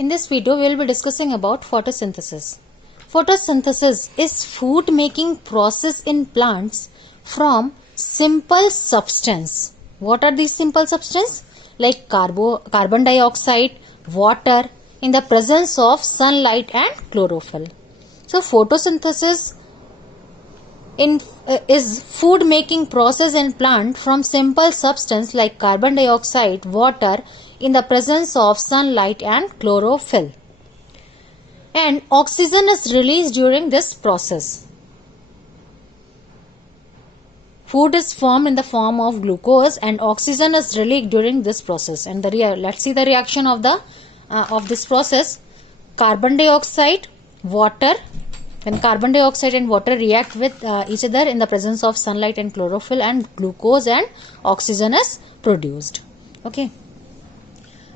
In this video, we will be discussing about photosynthesis. Photosynthesis is food making process in plants from simple substance. What are these simple substance? Like carbon dioxide, water in the presence of sunlight and chlorophyll. So photosynthesis is food making process in plant from simple substance like carbon dioxide, water in the presence of sunlight and chlorophyll. And oxygen is released during this process. Food is formed in the form of glucose and oxygen is released during this process. And let's see the reaction of this process. Carbon dioxide, water. When carbon dioxide and water react with each other in the presence of sunlight and chlorophyll, and glucose and oxygen is produced. Okay.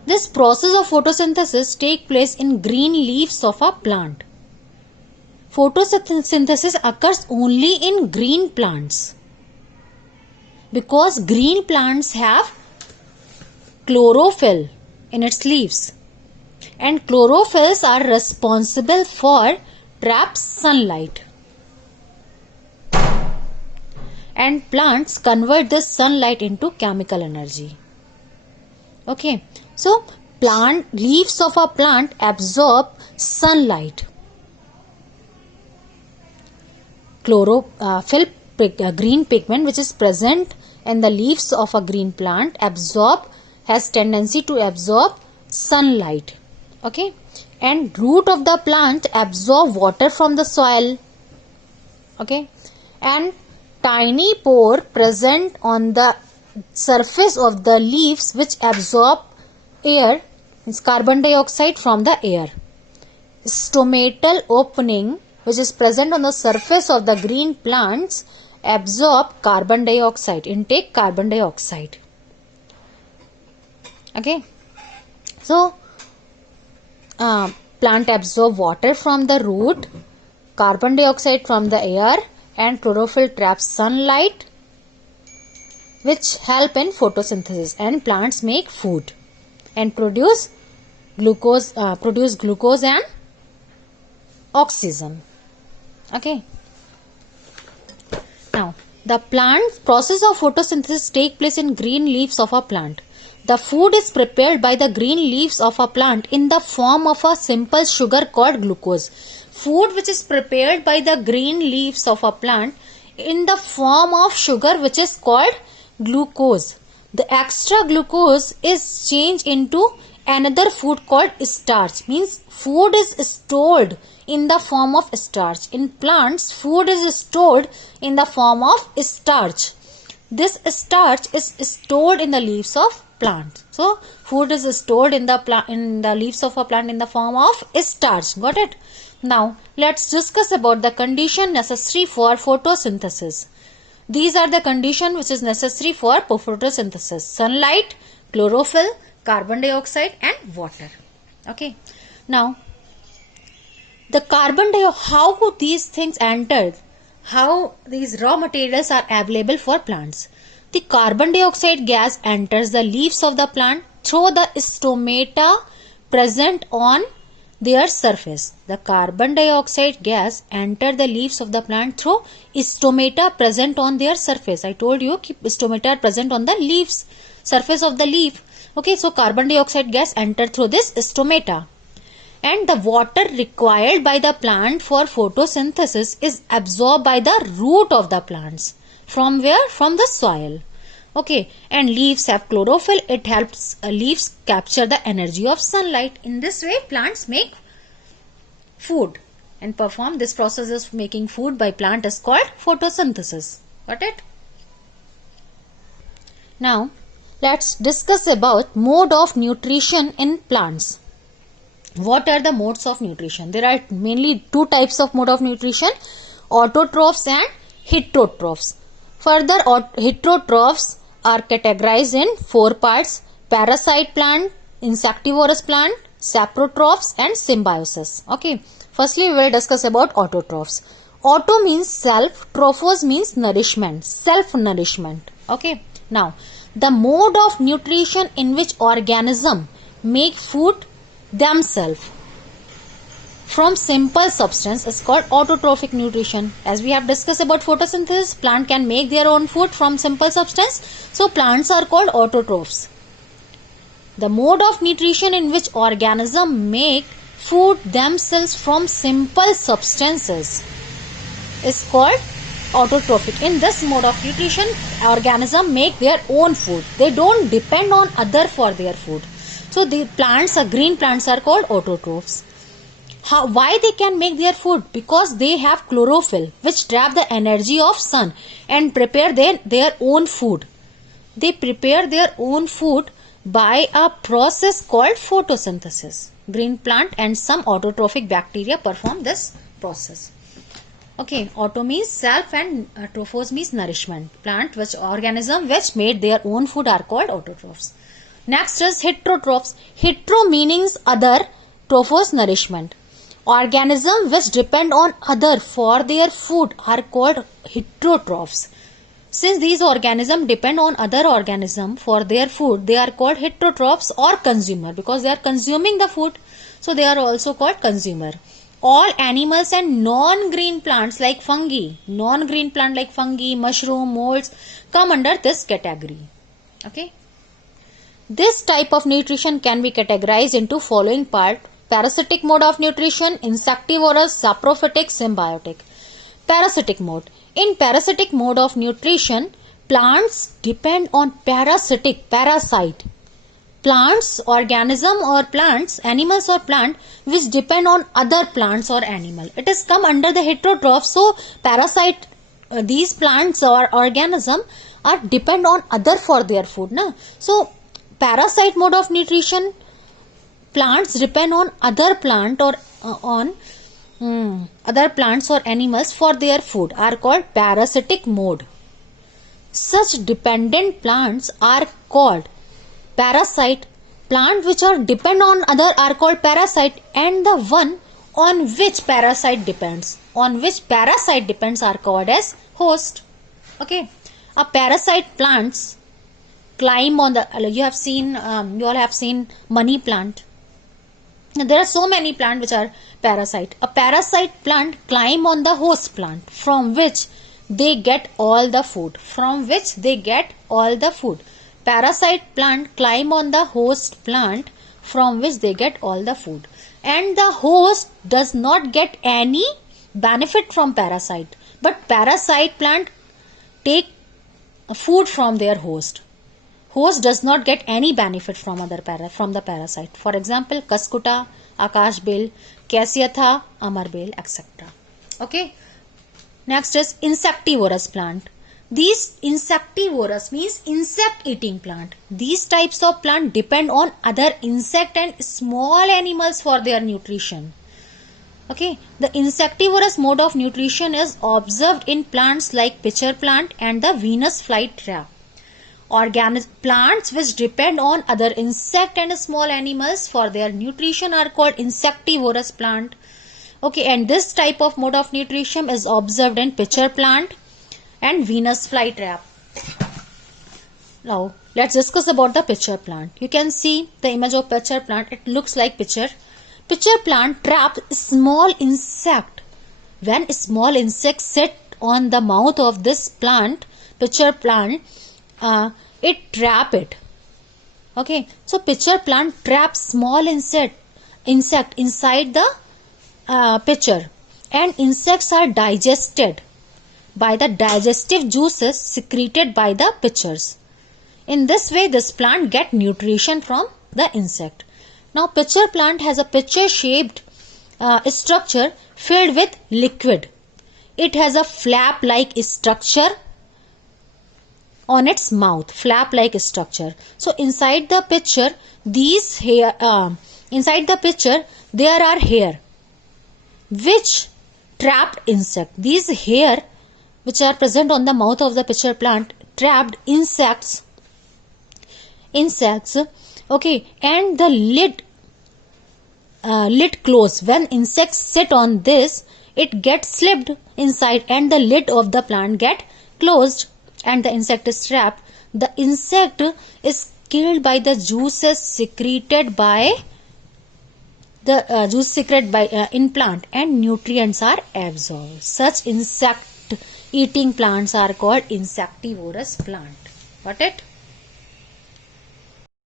This process of photosynthesis takes place in green leaves of a plant. Photosynthesis occurs only in green plants because green plants have chlorophyll in its leaves, and chlorophylls are responsible for trap sunlight, and plants convert this sunlight into chemical energy. Okay, so leaves of a plant absorb sunlight. Chlorophyll green pigment which is present in the leaves of a green plant has tendency to absorb sunlight. Okay, and root of the plant absorb water from the soil. Okay, and tiny pore present on the surface of the leaves which absorb air, means carbon dioxide from the air. Stomatal opening which is present on the surface of the green plants absorb carbon dioxide, intake carbon dioxide. Okay, so plant absorb water from the root, carbon dioxide from the air, and chlorophyll traps sunlight which help in photosynthesis, and plants make food and produce glucose and oxygen. Okay. Now, the plant process of photosynthesis take place in green leaves of a plant. The food is prepared by the green leaves of a plant in the form of a simple sugar called glucose. Food which is prepared by the green leaves of a plant in the form of sugar which is called glucose. The extra glucose is changed into another food called starch. Means food is stored in the form of starch. In plants, food is stored in the form of starch. This starch is stored in the leaves of plants. So food is stored in the leaves of a plant in the form of starch. Got it? Now let's discuss about the condition necessary for photosynthesis. These are the condition which is necessary for photosynthesis: sunlight, chlorophyll, carbon dioxide and water. Okay. Now the how these things entered, how these raw materials are available for plants. The carbon dioxide gas enters the leaves of the plant through the stomata present on their surface. The carbon dioxide gas enter the leaves of the plant through stomata present on their surface. I told you stomata are present on the leaves, surface of the leaf. Okay, so carbon dioxide gas enter through this stomata. And the water required by the plant for photosynthesis is absorbed by the root of the plants. From where? From the soil. Okay, and leaves have chlorophyll. It helps leaves capture the energy of sunlight. In this way, plants make food and perform this process of making food by plant is called photosynthesis. Got it? Now, let's discuss about mode of nutrition in plants. What are the modes of nutrition? There are mainly two types of mode of nutrition: autotrophs and heterotrophs. Further, heterotrophs are categorized in 4 parts: parasite plant, insectivorous plant, saprotrophs and symbiosis. Okay. Firstly, we will discuss about autotrophs. Auto means self, trophos means nourishment, self-nourishment. Okay. Now, the mode of nutrition in which organism make food themselves from simple substance is called autotrophic nutrition. As we have discussed about photosynthesis, plant can make their own food from simple substance. So plants are called autotrophs. The mode of nutrition in which organisms make food themselves from simple substances is called autotrophic. In this mode of nutrition, organisms make their own food. They don't depend on other for their food. So the plants, green plants, are called autotrophs. Why they can make their food? Because they have chlorophyll, which trap the energy of sun and prepare their own food. They prepare their own food by a process called photosynthesis. Green plant and some autotrophic bacteria perform this process. Okay, auto means self and trophos means nourishment. Plant which organism which made their own food are called autotrophs. Next is heterotrophs. Hetero means other, trophos nourishment. Organisms which depend on other for their food are called heterotrophs. Since these organisms depend on other organisms for their food, they are called heterotrophs or consumer, because they are consuming the food. So they are also called consumer. All animals and non-green plants like fungi, mushroom, molds come under this category. Okay. This type of nutrition can be categorized into following part: parasitic mode of nutrition, insectivorous, saprophytic, symbiotic. Parasitic mode. In parasitic mode of nutrition, plants depend on parasite. Plants, organism or plants, animals or plant which depend on other plants or animal. It is come under the heterotroph. So parasite, these plants or organism are depend on other for their food. Na? So parasite mode of nutrition, plants depend on other plant or other plants or animals for their food are called parasitic mode. Such dependent plants are called parasite. Plant which are depend on other are called parasite, and the one on which parasite depends are called as host. Okay, a parasite plants climb on the, you all have seen money plant. There are so many plants which are parasite. A parasite plant climb on the host plant from which they get all the food. Parasite plant climb on the host plant from which they get all the food. And the host does not get any benefit from parasite. But parasite plant take food from their host. Host does not get any benefit from the parasite. For example, Kaskuta, Akashbel, Cassiatha, Amarbel, etc. Okay. Next is insectivorous plant. These insectivorous means insect eating plant. These types of plant depend on other insect and small animals for their nutrition. Okay. The insectivorous mode of nutrition is observed in plants like pitcher plant and the Venus flytrap. Plants which depend on other insect and small animals for their nutrition are called insectivorous plant. Okay, and this type of mode of nutrition is observed in pitcher plant and Venus flytrap. Now let's discuss about the pitcher plant. You can see the image of pitcher plant. It looks like pitcher. Pitcher plant traps small insect. When small insects sit on the mouth of this plant, pitcher plant, it trap it. Okay, so pitcher plant traps small insect inside the pitcher, and insects are digested by the digestive juices secreted by the pitchers. In this way, this plant get nutrition from the insect. Now, pitcher plant has a pitcher shaped structure filled with liquid. It has a flap like structure on its mouth, So inside the pitcher, there are hair which trapped insect. These hair which are present on the mouth of the pitcher plant trapped insects. Okay, and the lid close. When insects sit on this, it gets slipped inside and the lid of the plant get closed and the insect is trapped. The insect is killed by the juices secreted by the juice secreted by in plant and nutrients are absorbed. Such insect eating plants are called insectivorous plant. Got it?